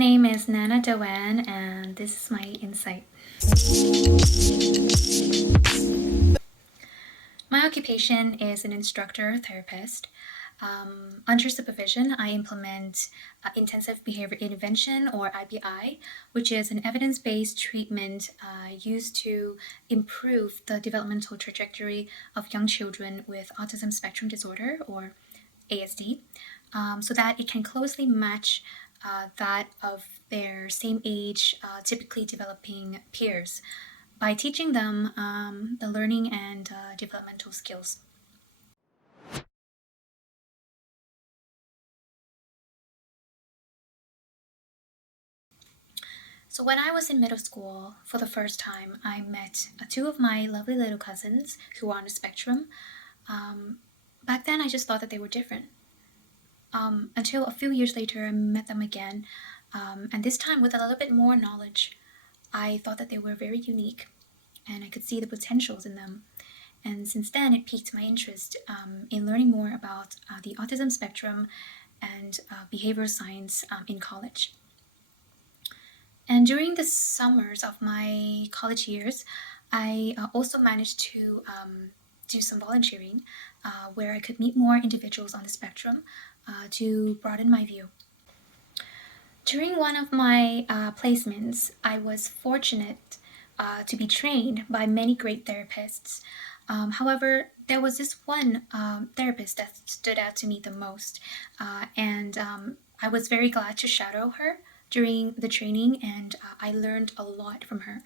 name is Nana Doan, and this is my insight. My occupation is an instructor therapist. Under supervision, I implement intensive behavior intervention, or IBI, which is an evidence-based treatment used to improve the developmental trajectory of young children with autism spectrum disorder, or ASD, so that it can closely match that of their same age, typically developing peers, by teaching them the learning and developmental skills. So when I was in middle school, for the first time, I met two of my lovely little cousins who are on the spectrum. Back then, I just thought that they were different. Until a few years later, I met them again, and this time with a little bit more knowledge. I thought that they were very unique, and I could see the potentials in them. And since then, it piqued my interest in learning more about the autism spectrum and behavioral science in college. And during the summers of my college years, I also managed to do some volunteering where I could meet more individuals on the spectrum to broaden my view. During one of my placements, I was fortunate to be trained by many great therapists. However, there was this one therapist that stood out to me the most, and I was very glad to shadow her during the training, and I learned a lot from her.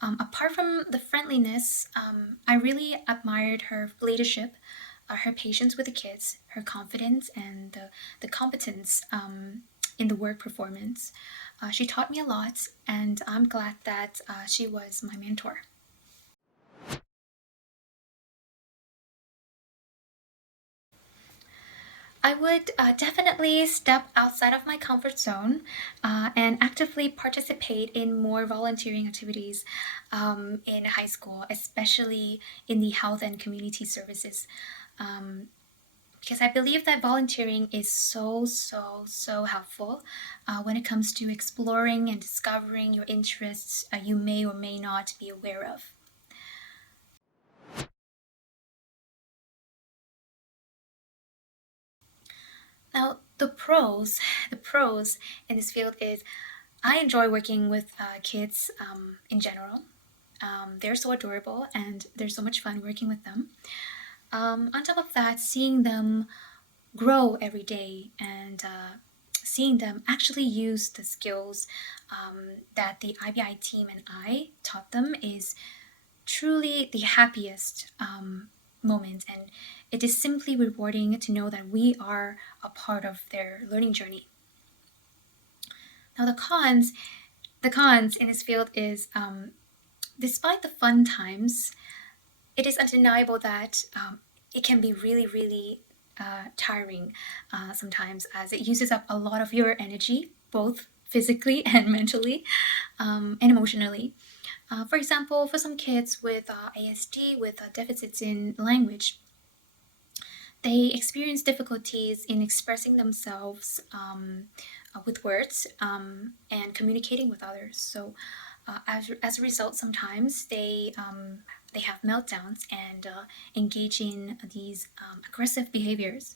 Apart from the friendliness, I really admired her leadership, her patience with the kids, her confidence, and the competence in the work performance. She taught me a lot, and I'm glad that she was my mentor. I would definitely step outside of my comfort zone and actively participate in more volunteering activities in high school, especially in the health and community services. Um, because I believe that volunteering is so helpful when it comes to exploring and discovering your interests you may or may not be aware of. Now, the pros in this field is I enjoy working with kids in general. They're so adorable and there's so much fun working with them. On top of that, seeing them grow every day and seeing them actually use the skills that the IBI team and I taught them is truly the happiest moment. And it is simply rewarding to know that we are a part of their learning journey. Now, the cons in this field is despite the fun times, it is undeniable that it can be really tiring sometimes, as it uses up a lot of your energy, both physically and mentally and emotionally. For example, for some kids with ASD, with deficits in language, they experience difficulties in expressing themselves with words and communicating with others. So, as a result, sometimes they have meltdowns and engage in these aggressive behaviors,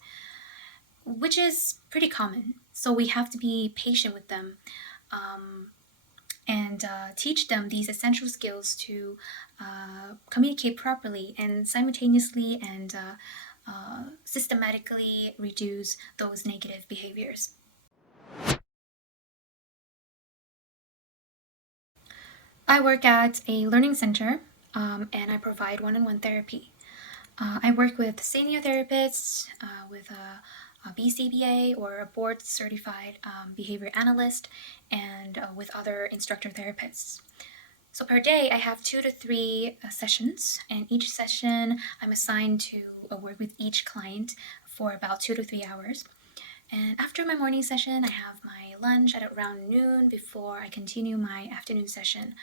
which is pretty common. So we have to be patient with them and teach them these essential skills to communicate properly and simultaneously and systematically reduce those negative behaviors. I work at a learning center and I provide one on one therapy. I work with senior therapists, with a BCBA or a board certified behavior analyst, and with other instructor therapists. So per day, I have 2 to 3 sessions, and each session I'm assigned to work with each client for about 2 to 3 hours. And after my morning session, I have my lunch at around noon before I continue my afternoon session.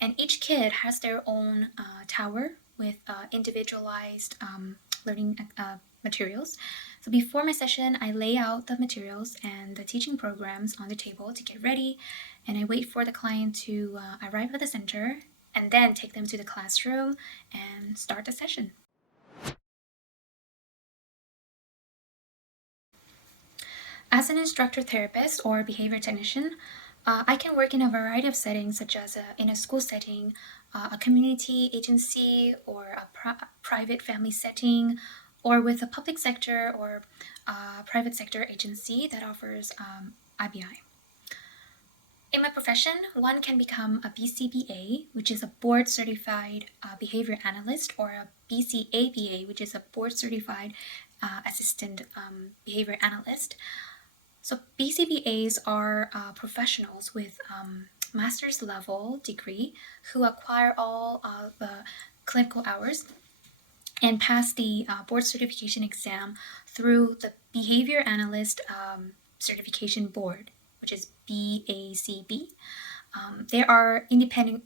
And each kid has their own tower with individualized learning materials. So before my session, I lay out the materials and the teaching programs on the table to get ready, and I wait for the client to arrive at the center and then take them to the classroom and start the session. As an instructor therapist or behavior technician, I can work in a variety of settings, such as in a school setting, a community agency, or a private family setting, or with a public sector or private sector agency that offers IBI. In my profession, one can become a BCBA, which is a board certified behavior analyst, or a BCABA, which is a board certified assistant behavior analyst. So BCBAs are professionals with master's level degree who acquire all of the clinical hours and pass the board certification exam through the Behavior Analyst Certification Board, which is BACB. There are independent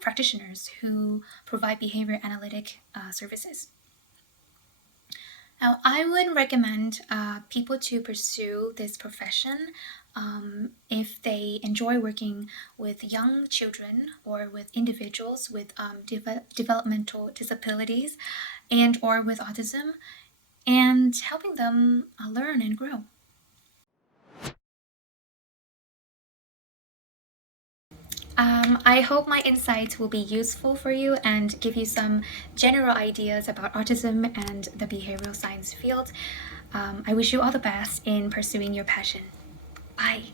practitioners who provide behavior analytic services. Now, I would recommend people to pursue this profession if they enjoy working with young children or with individuals with developmental disabilities and or with autism, and helping them learn and grow. I hope my insights will be useful for you and give you some general ideas about autism and the behavioral science field. I wish you all the best in pursuing your passion. Bye.